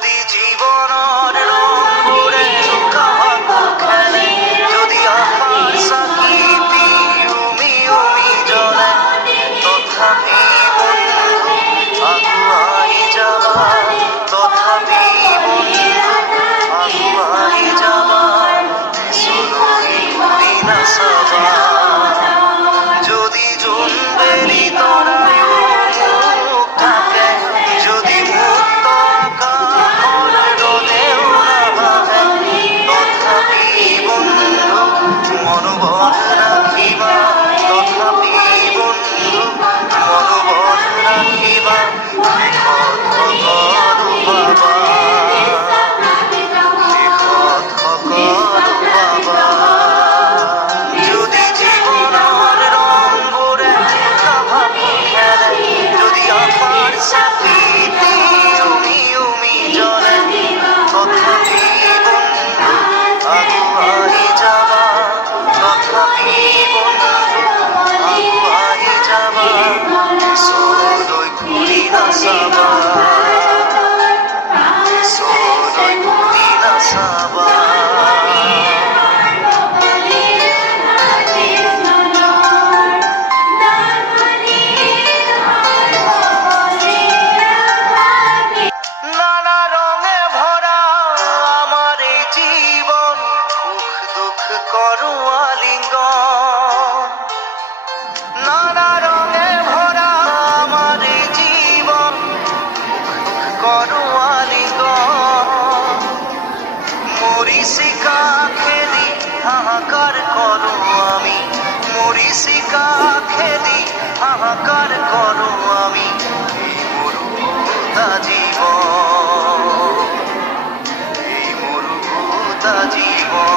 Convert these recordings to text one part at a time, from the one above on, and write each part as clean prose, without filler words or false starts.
যদি জীবনের রঙে কাহাকো খেলে, যদি আকার সাকিতি উমি উমি জলে, তথাপি বন্ধু আগুয়াই যাবা, তথাপি বন্ধু আগুয়াই যাবা, সোলই ঘুরি না সাবা। যদি জুনবেলি তরায় মুখ থাকে, যদি মুক্ত আকাশ রোদেও না ভাবে, তথাপি বন্ধু মনোবল রাখিবা, তথাপি বন্ধু মনোবল রাখিবা, সকরু বাবা, সকরু বাবা। যদি জীবনের রং ভরে কাহাকো খেলে, যদি আকার সাকিতি উমি উমি জলে, তথাপি বন্ধু আগুয়াই যাবা, তথাপি বন্ধু আগুয়াই যাবা, সোলই ঘুরি না সাবা, সোলই ঘুরি না সাবা। নানা রঙে ভরা আমার এই জীবন, সুখ দুঃখ করো আলিঙ্গন। নানা রঙে ভরা আমার এই জীবন, সুখ দুঃখ করো আলিঙ্গন। মরিচিকা খেলি হাহাকার করো আমি, মরিচিকা খেলি হাহাকার করো আমি, এই মরুভূতা জীবন, এই মরুভূতা জীবন।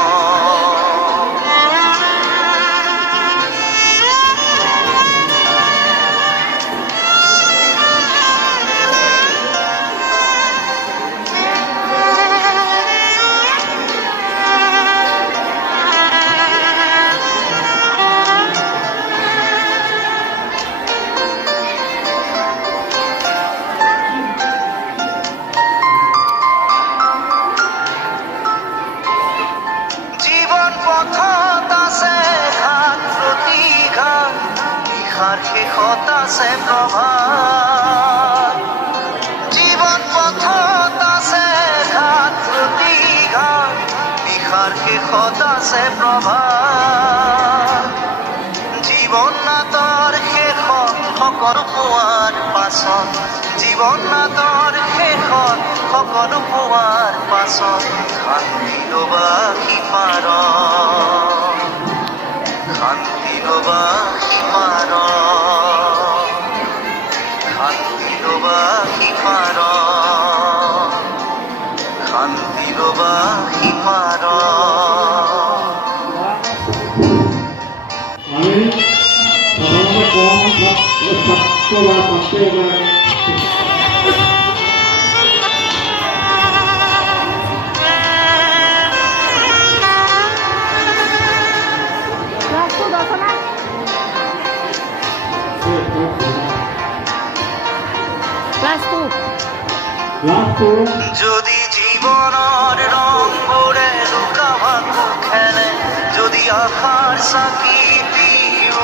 জীবন পথত আছে ঘাট প্রতিঘাত, নিশার শেষত আছে প্ৰভাত। জীবন পথত আছে ঘাট প্রতিঘাত, নিশার শেষত আছে প্ৰভাত। জীৱন নাটৰ শেষত সকলো পোৱাৰ পাছত, জীৱন নাটৰ শেষত সকলো পোৱাৰ পাছত, শান্তি লবা সিপাৰ, শান্তি লবা সিপাৰ, শান্তি লবা সিপাৰ, শান্তি লবা সিপাৰ। যদি জীবনের রং ভরে কাহাকো খেলে, যদি আকার সাকিতি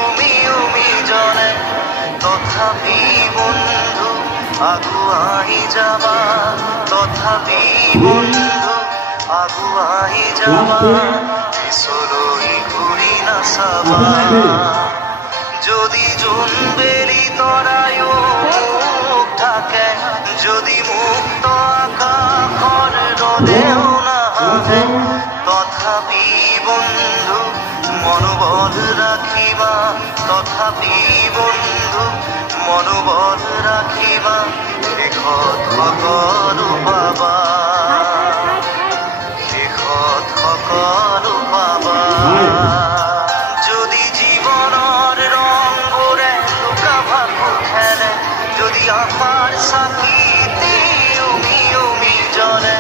উমি উমি জলে, তথাপি বন্ধু আগুয়াই যাবা, তথাপি বন্ধু আগুয়াই যাবা, সোলই ঘুরি না সাবা। যদি জুনবেলি তরায় মুখ থাকে, যদি মুক্ত আকাশ রোদেও না ভাবে, তথাপি বন্ধু মনোবল রাখিবা, তথাপি বন্ধু মনোবল রাখিবা, শেষত সকলো পাবা, শেষত সকলো পাবা। যদি জীবনের রং ভরে কাহাকো খেলে, যদি আকার সাকিতি উমি উমি জলে,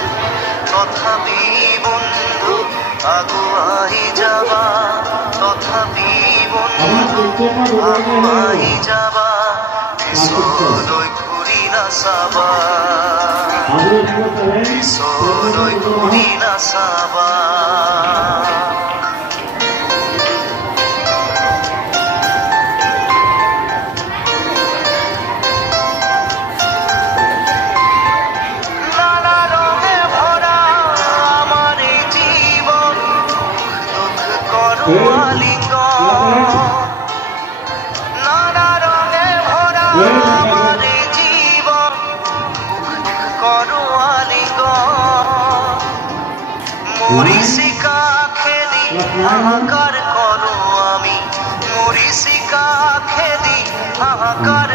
তথাপি বন্ধু আগুয়াই যাবা, তথাপি বন্ধু আগুয়াই যাবা, সোলই ঘুরি না না সাবা Solo'y kuhina saba নানা রঙে ভরা আমার এই জীবন দুঃখ করো আলিঙ্গন নানা রঙে ভরা আমার এই জীবন দুঃখ করো আলিঙ্গন মরিচিকা খেলি হাহাকার করো আমি মরিচিকা খেলি হাহাকার